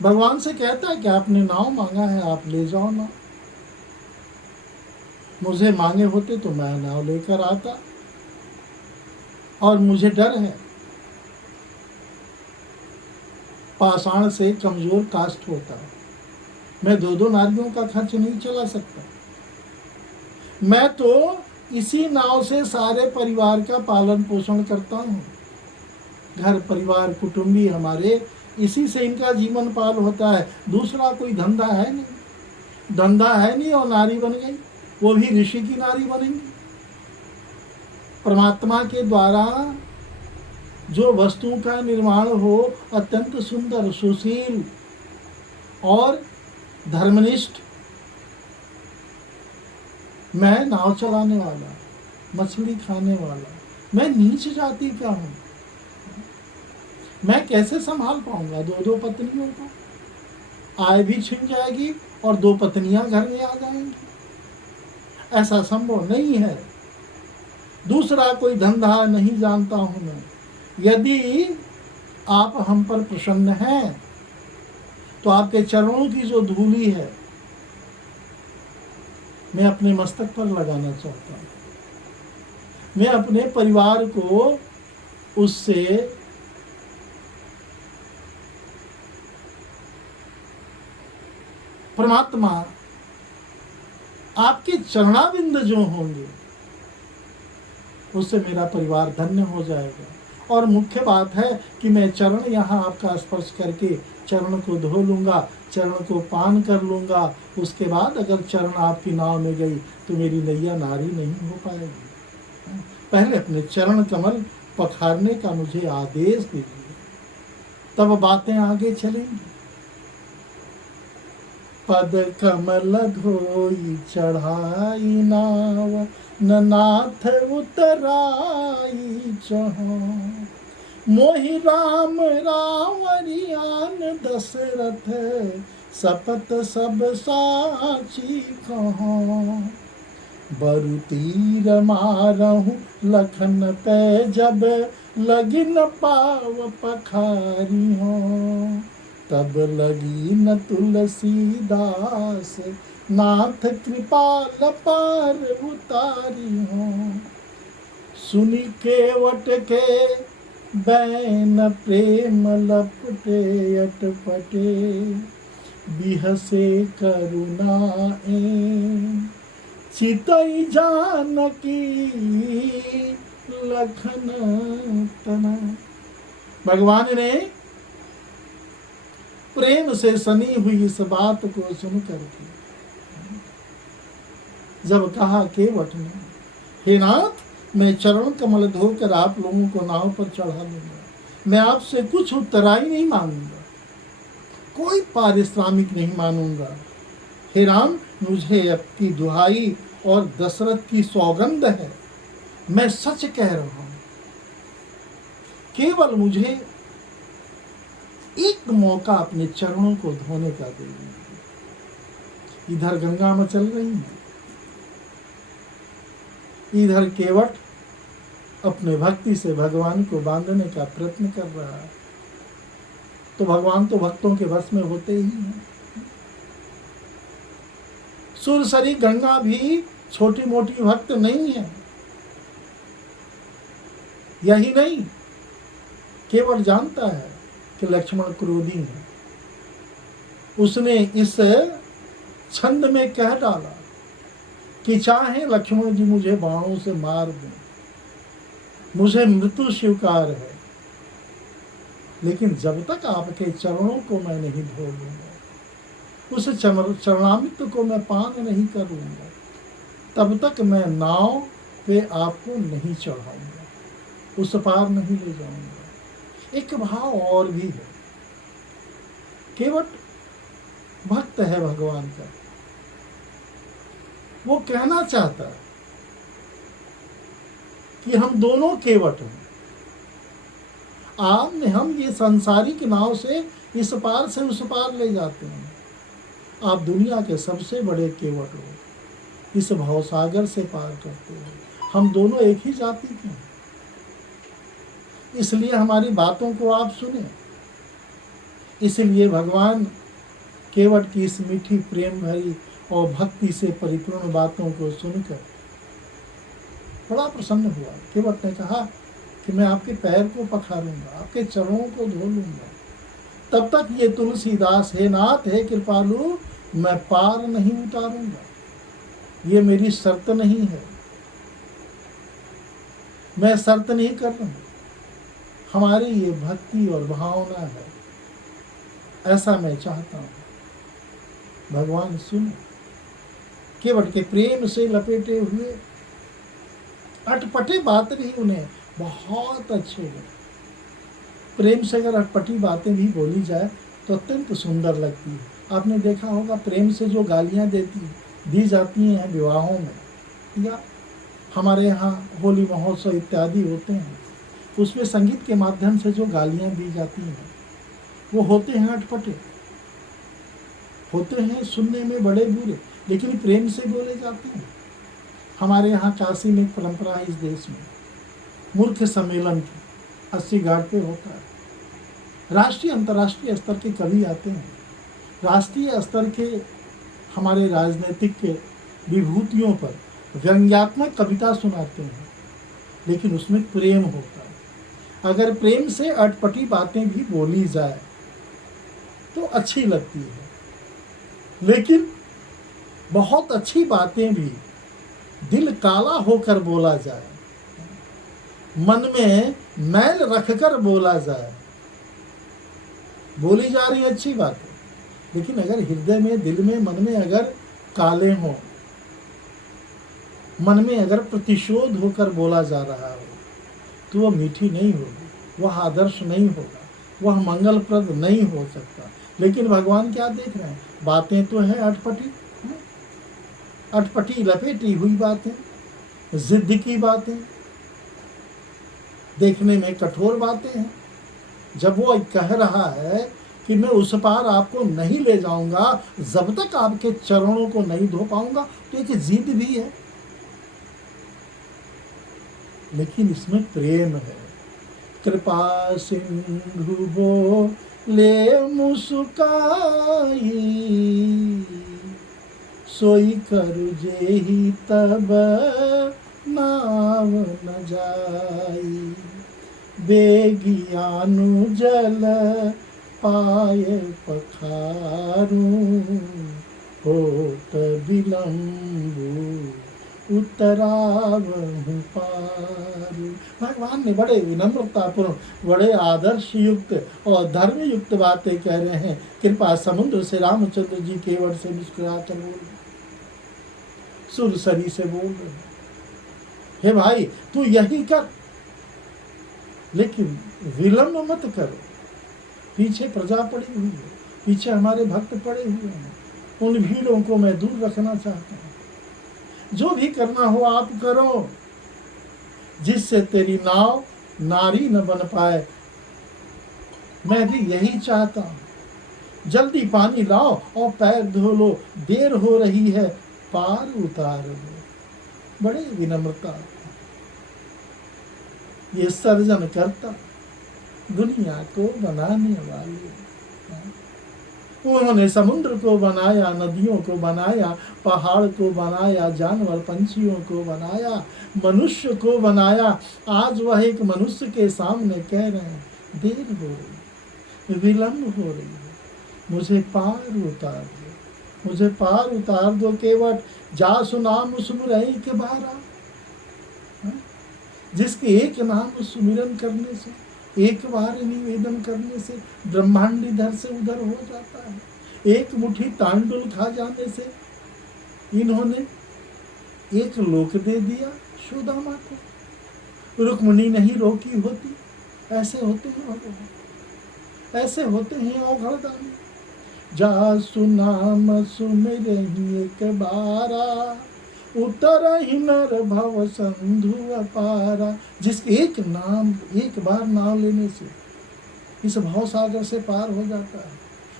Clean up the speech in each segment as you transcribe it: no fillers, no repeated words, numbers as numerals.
भगवान से कहता है कि आपने नाव मांगा है, आप ले जाओ ना। मुझे मांगे होते तो मैं नाव लेकर आता, और मुझे डर है पाषाण से कमजोर काष्ठ होता है, मैं दो दो नारियों का खर्च नहीं चला सकता। मैं तो इसी नाव से सारे परिवार का पालन पोषण करता हूँ। घर परिवार कुटुंबी हमारे, इसी से इनका जीवन पाल होता है। दूसरा कोई धंधा है नहीं, धंधा है नहीं, और नारी बन गई, वो भी ऋषि की नारी बनेंगी। परमात्मा के द्वारा जो वस्तुओं का निर्माण हो, अत्यंत सुंदर, सुशील और धर्मनिष्ठ। मैं नाव चलाने वाला, मछली खाने वाला, मैं नीच जाति का हूँ। मैं कैसे संभाल पाऊंगा दो दो पत्नियों को? आय भी छिन जाएगी और दो पत्नियां घर में आ जाएंगी, ऐसा संभव नहीं है। दूसरा कोई धंधा नहीं जानता हूं मैं। यदि आप हम पर प्रसन्न हैं तो आपके चरणों की जो धूली है मैं अपने मस्तक पर लगाना चाहता हूं। मैं अपने परिवार को उससे परमात्मा आपके चरणाबिंद जो होंगे उससे मेरा परिवार धन्य हो जाएगा। और मुख्य बात है कि मैं चरण यहाँ आपका स्पर्श करके चरण को धो लूँगा, चरण को पान कर लूँगा। उसके बाद अगर चरण आपकी नाव में गई तो मेरी नैया नारी नहीं हो पाएगी। पहले अपने चरण कमल पखारने का मुझे आदेश दीजिए, तब बातें आगे चलेंगी। पद कमल धोई चढ़ाई नाव, न नाथ उतराई चहो। मोहि राम रावरियान दशरथ, सपत सब साची कहो। बरु तीर मारहु लखन पे, जब लगी न पाव पखारी हो। तब लगी न तुलसीदास, नाथ कृपाल पार उतारी हो। सुनि केवट के बैन प्रेम लपटे अटपटे, बिहसे करुणाए। चितई जानकी लखन तना। भगवान ने प्रेम से सनी हुई इस बात को सुनकर के जब कहा केवट ने, हे नाथ, मैं चरण कमल धोकर आप लोगों को नाव पर चढ़ा लूंगा, मैं आपसे कुछ उत्तराई नहीं मांगूंगा, कोई पारिश्रमिक नहीं मानूंगा। हे राम, मुझे आपकी दुहाई और दशरथ की सौगंध है, मैं सच कह रहा हूं, केवल मुझे एक मौका अपने चरणों को धोने का दे दीजिए। इधर गंगा मचल रही है, इधर केवट अपने भक्ति से भगवान को बांधने का प्रयत्न कर रहा है। तो भगवान तो भक्तों के वश में होते ही हैं। सुरसरी गंगा भी छोटी मोटी भक्त नहीं है। यही नहीं, केवट जानता है कि लक्ष्मण क्रोधी है। उसने इस छंद में कह डाला कि चाहे लक्ष्मण जी मुझे बाणों से मार दें, मुझे मृत्यु स्वीकार है, लेकिन जब तक आपके चरणों को मैं नहीं धो लूंगा, उस चरणामृत को मैं पान नहीं करूंगा, तब तक मैं नाव पे आपको नहीं चढ़ाऊंगा, उस पार नहीं ले जाऊंगा। एक भाव और भी है। केवट भक्त है भगवान का, वो कहना चाहता है कि हम दोनों केवट हैं। आपने हम ये सांसारिक नाव से इस पार से उस पार ले जाते हैं, आप दुनिया के सबसे बड़े केवट हो, इस भवसागर से पार करते हो। हम दोनों एक ही जाति के हैं, इसलिए हमारी बातों को आप सुने। इसलिए भगवान केवट की इस मीठी प्रेम भरी और भक्ति से परिपूर्ण बातों को सुनकर बड़ा प्रसन्न हुआ। केवट ने कहा कि मैं आपके पैर को पखारूंगा, आपके चरणों को धो लूंगा। तब तक ये तुलसीदास, हे नाथ, हे कृपालु, मैं पार नहीं उतारूंगा। ये मेरी शर्त नहीं है, मैं शर्त नहीं कर रहा हूं, हमारी ये भक्ति और भावना है, ऐसा मैं चाहता हूं। भगवान सुने, केवट के प्रेम से लपेटे हुए अटपटे बातें भी उन्हें बहुत अच्छे लगे। प्रेम से अगर अटपटी बातें भी बोली जाए तो अत्यंत सुंदर लगती है। आपने देखा होगा प्रेम से जो गालियां दी जाती हैं विवाहों में, या हमारे यहाँ होली महोत्सव इत्यादि होते हैं, उसमें संगीत के माध्यम से जो गालियां दी जाती हैं वो होते हैं अटपटे, होते हैं सुनने में बड़े बुरे, लेकिन प्रेम से बोले जाते हैं। हमारे यहाँ काशी में एक परंपरा है, इस देश में मूर्ख सम्मेलन की 80 घाट पे होता है। राष्ट्रीय अंतर्राष्ट्रीय स्तर के कवि आते हैं, राष्ट्रीय स्तर के हमारे राजनीतिक के विभूतियों पर व्यंग्यात्मक कविता सुनाते हैं, लेकिन उसमें प्रेम होता है। अगर प्रेम से अटपटी बातें भी बोली जाए तो अच्छी लगती है, लेकिन बहुत अच्छी बातें भी दिल काला होकर बोला जाए, मन में मैल रखकर बोला जाए, बोली जा रही अच्छी बात है, लेकिन अगर हृदय में, दिल में, मन में अगर काले हों, मन में अगर प्रतिशोध होकर बोला जा रहा हो, तो वह मीठी नहीं होगी, वह आदर्श नहीं होगा, वह मंगलप्रद नहीं हो सकता। लेकिन भगवान क्या देख रहे हैं? बातें तो हैं अटपटी, अटपटी लपेटी हुई बातें, जिद की बातें, देखने में कठोर बातें हैं। जब वो कह रहा है कि मैं उस पार आपको नहीं ले जाऊंगा जब तक आपके चरणों को नहीं धो पाऊंगा, तो एक जिद भी है, लेकिन इसमें प्रेम है। कृपा सिंधु बोले मुस्काई, सोई कर जेहि तब नाव न जाई, बेगियानु जल पाय पखारू, होत विलंबु उतरावहु पारू। भगवान ने बड़े विनम्रतापूर्ण, बड़े आदर्श युक्त और धर्म युक्त बातें कह रहे हैं। कृपा समुद्र से रामचंद्र जी केवट से मुस्कुराकर बोल रहे, सुरसरी से बोल रहे, हे भाई तू यही कर, लेकिन विलंब मत करो। पीछे प्रजा पड़ी हुई है, पीछे हमारे भक्त पड़े हुए हैं, उन भीड़ों को मैं दूर रखना चाहता हूं। जो भी करना हो आप करो, जिससे तेरी नाव नारी न बन पाए। मैं भी यही चाहता हूं, जल्दी पानी लाओ और पैर धो लो, देर हो रही है, पार उतार लो। बड़े विनम्रता, ये सर्जन करता, दुनिया को बनाने वाले। उन्होंने समुद्र को बनाया, नदियों को बनाया, पहाड़ को बनाया, जानवर पंछियों को बनाया, मनुष्य को बनाया। आज वह एक मनुष्य के सामने कह रहे हैं, देर हो रही है, विलंब हो रही है, मुझे पार उतार दो, मुझे पार उतार दो। केवट जासु नाम सुमिरई के बारा, जिसके एक नाम सुमिरन करने से, एक बार निवेदन करने से ब्रह्मांड इधर से उधर हो जाता है। एक मुट्ठी तांडुल खा जाने से इन्होंने एक लोक दे दिया सुदामा को। रुक्मिणी नहीं रोकी होती। ऐसे होते हैं भगवान, ऐसे होते हैं औघड़दानी। जासु नाम सुमिरहि एक बारा, उतर ही नर भव संधु अपारा। जिसके एक नाम, एक बार नाम लेने से इस भव सागर से पार हो जाता है।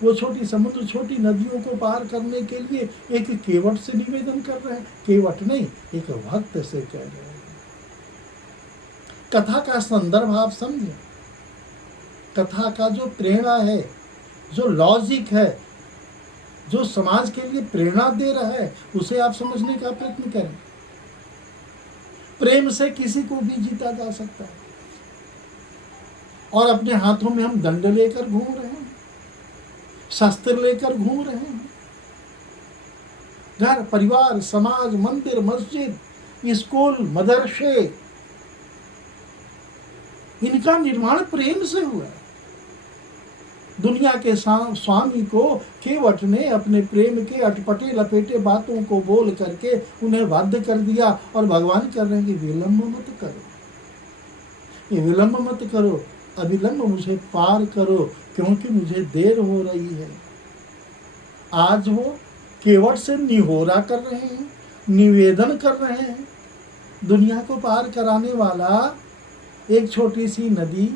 वो छोटी समुद्र, छोटी नदियों को पार करने के लिए एक केवट से निवेदन कर रहे हैं। केवट नहीं, एक भक्त से कह रहे हैं। कथा का संदर्भ आप समझें, कथा का जो प्रेरणा है जो लॉजिक है, जो समाज के लिए प्रेरणा दे रहा है, उसे आप समझने का प्रयत्न करें। प्रेम से किसी को भी जीता जा सकता है। और अपने हाथों में हम दंड लेकर घूम रहे हैं, शस्त्र लेकर घूम रहे हैं। घर, परिवार, समाज, मंदिर, मस्जिद, स्कूल, मदरसे, इनका निर्माण प्रेम से हुआ है। दुनिया के स्वामी को केवट ने अपने प्रेम के अटपटे लपेटे बातों को बोल करके उन्हें बाध्य कर दिया, और भगवान कर रहे हैं कि विलंब मत करो, ये विलंब मत करो, अविलंब मुझे पार करो, क्योंकि मुझे देर हो रही है। आज वो केवट से निहोरा कर रहे हैं, निवेदन कर रहे हैं। दुनिया को पार कराने वाला एक छोटी सी नदी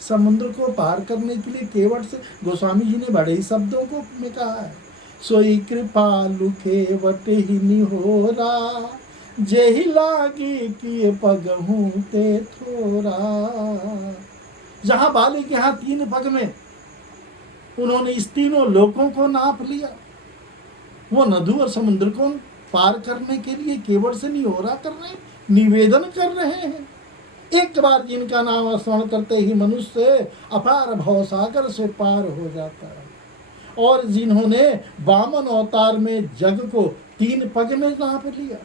समुद्र को पार करने के लिए केवट से, गोस्वामी जी ने बड़े ही शब्दों को में कहा है, सोई कृपालु केवट ही निहोरा, जेहि लागी कि पगहूं ते थोरा। जहां बाली के यहाँ 3 पग में उन्होंने इस तीनों लोकों को नाप लिया, वो नदी और समुद्र को पार करने के लिए केवट से निहोरा कर रहे हैं, निवेदन कर रहे हैं। एक बार जिनका नाम स्मरण करते ही मनुष्य अपार भवसागर से पार हो जाता है। और जिन्होंने वामन अवतार में जग को 3 पग में नाप लिया,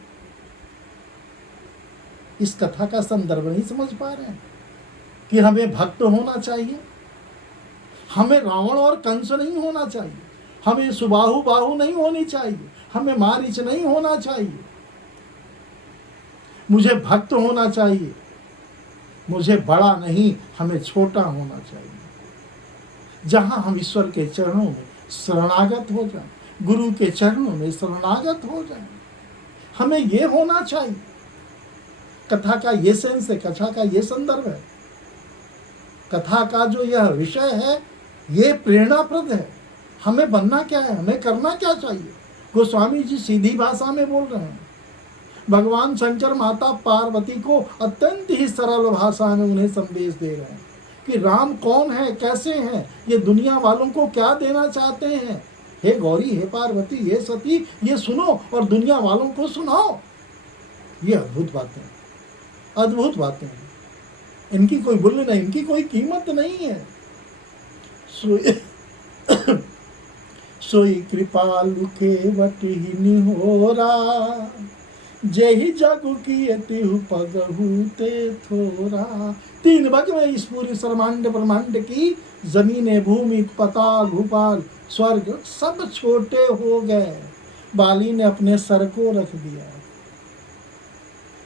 इस कथा का संदर्भ नहीं समझ पा रहे हैं कि हमें भक्त होना चाहिए, हमें रावण और कंस नहीं होना चाहिए, हमें सुबाहु बाहु नहीं होनी चाहिए, हमें मारीच नहीं होना चाहिए। मुझे भक्त होना चाहिए, मुझे बड़ा नहीं, हमें छोटा होना चाहिए। जहां हम ईश्वर के चरणों में शरणागत हो जाएं, गुरु के चरणों में शरणागत हो जाएं, हमें ये होना चाहिए। कथा का ये सेंस है, कथा का ये संदर्भ है, कथा का जो यह विषय है ये प्रेरणाप्रद है। हमें बनना क्या है, हमें करना क्या चाहिए। गोस्वामी जी सीधी भाषा में बोल रहे हैं। भगवान शंकर माता पार्वती को अत्यंत ही सरल भाषा में उन्हें संदेश दे रहे हैं कि राम कौन है, कैसे हैं, ये दुनिया वालों को क्या देना चाहते हैं। हे गौरी, हे पार्वती, हे सती, ये सुनो और दुनिया वालों को सुनाओ। ये अद्भुत बातें, अद्भुत बातें हैं। इनकी कोई मूल्य नहीं, इनकी कोई कीमत नहीं है। सोई कृपालु केवट ही निहोरा, जेहि जगु किए तिहु पगहु ते थोरा। 3 पग में इस पूरी सर्वांड ब्रह्मांड की जमीने, भूमि, पाताल, भूपाल, स्वर्ग सब छोटे हो गए। बाली ने अपने सर को रख दिया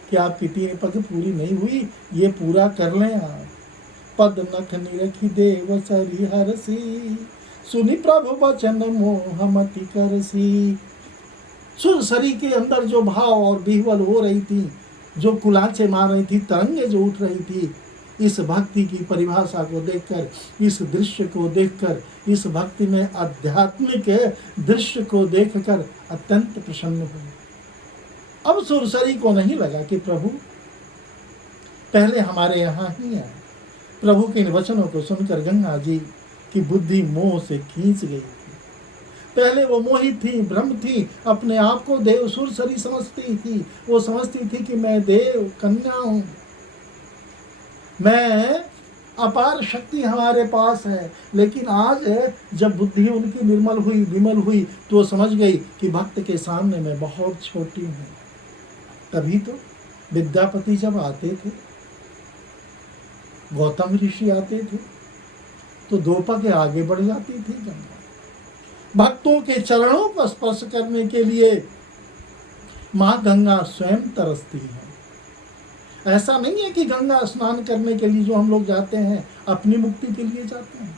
कि आपकी 3 पग पूरी नहीं हुई, ये पूरा कर लें आप। पद नख निरखी देव सरी हरसी, सुनी प्रभु वचन मोह मति करसी। सुरसरी के अंदर जो भाव और विह्वल हो रही थी, जो कुलाचे मार रही थी, तरंगे जो उठ रही थी, इस भक्ति की परिभाषा को देखकर, इस दृश्य को देखकर, इस भक्ति में आध्यात्मिक दृश्य को देखकर अत्यंत प्रसन्न हुए। अब सुरसरी को नहीं लगा कि प्रभु पहले हमारे यहाँ ही आए। प्रभु के इन वचनों को सुनकर गंगा जी की बुद्धि मोह से खींच गई थी। पहले वो मोहित थी, भ्रम थी, अपने आप को देव सुरसरी समझती थी। वो समझती थी कि मैं देव कन्या हूं, मैं अपार शक्ति हमारे पास है। लेकिन आज जब बुद्धि उनकी निर्मल हुई, विमल हुई, तो समझ गई कि भक्त के सामने मैं बहुत छोटी हूं। तभी तो विद्यापति जब आते थे, गौतम ऋषि आते थे, तो 2 पग आगे बढ़ जाती थी गंगा। भक्तों के चरणों को स्पर्श करने के लिए माँ गंगा स्वयं तरसती है। ऐसा नहीं है कि गंगा स्नान करने के लिए जो हम लोग जाते हैं अपनी मुक्ति के लिए जाते हैं,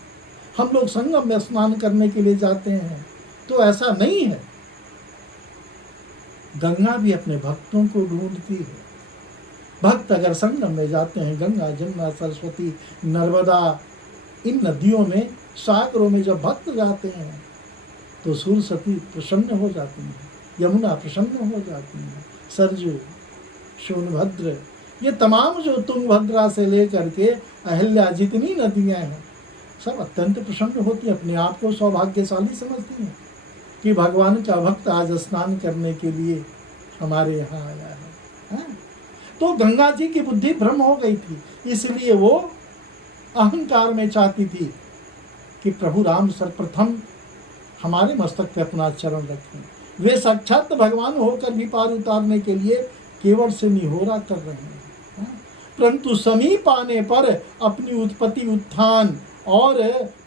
हम लोग संगम में स्नान करने के लिए जाते हैं, तो ऐसा नहीं है। गंगा भी अपने भक्तों को ढूंढती है। भक्त अगर संगम में जाते हैं, गंगा, जमुना, सरस्वती, नर्मदा, इन नदियों में, सागरों में जब भक्त जाते हैं तो सरस्वती प्रसन्न हो जाती है, यमुना प्रसन्न हो जाती है, सरजू, सोनभद्र, ये तमाम जो तुंगभद्रा से लेकर के अहिल्या जितनी नदियां हैं, सब अत्यंत प्रसन्न होती, अपने आप को सौभाग्यशाली समझती हैं कि भगवान का भक्त आज स्नान करने के लिए हमारे यहाँ आया है। हाँ? तो गंगा जी की बुद्धि भ्रम हो गई थी, इसलिए वो अहंकार में चाहती थी कि प्रभु राम सर्वप्रथम हमारे मस्तक पे अपना चरण रखें। वे साक्षात भगवान होकर भी पार उतारने के लिए केवल से निहोरा कर रहे हैं। हाँ? परंतु समीप आने पर अपनी उत्पत्ति उत्थान और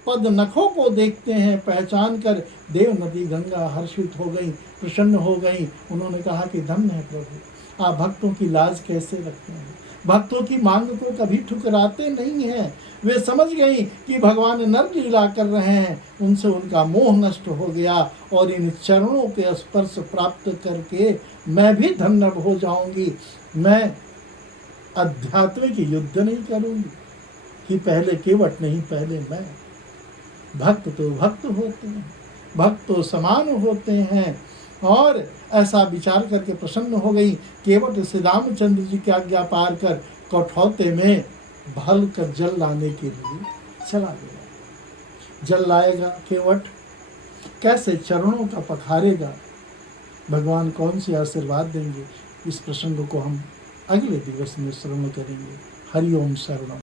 पद नखों को देखते हैं, पहचान कर देव नदी गंगा हर्षित हो गई, प्रसन्न हो गई। उन्होंने कहा कि धन्य है प्रभु, आप भक्तों की लाज कैसे रखते हैं, भक्तों की मांग को कभी ठुकराते नहीं हैं। वे समझ गई कि भगवान नर लीला कर रहे हैं, उनसे उनका मोह नष्ट हो गया और इन चरणों के स्पर्श प्राप्त करके मैं भी धन्य हो जाऊंगी। मैं आध्यात्मिक युद्ध नहीं करूंगी कि पहले केवट नहीं, पहले मैं। भक्त तो भक्त होते हैं, भक्त तो समान होते हैं। और ऐसा विचार करके प्रसन्न हो गई। केवट श्री रामचंद्र जी की आज्ञा पार कर कठौते में भल कर जल लाने के लिए चला गया। जल लाएगा केवट, कैसे चरणों का पखारेगा, भगवान कौन से आशीर्वाद देंगे, इस प्रसंग को हम अगले दिवस में श्रवण करेंगे। हरि ओम शरणम।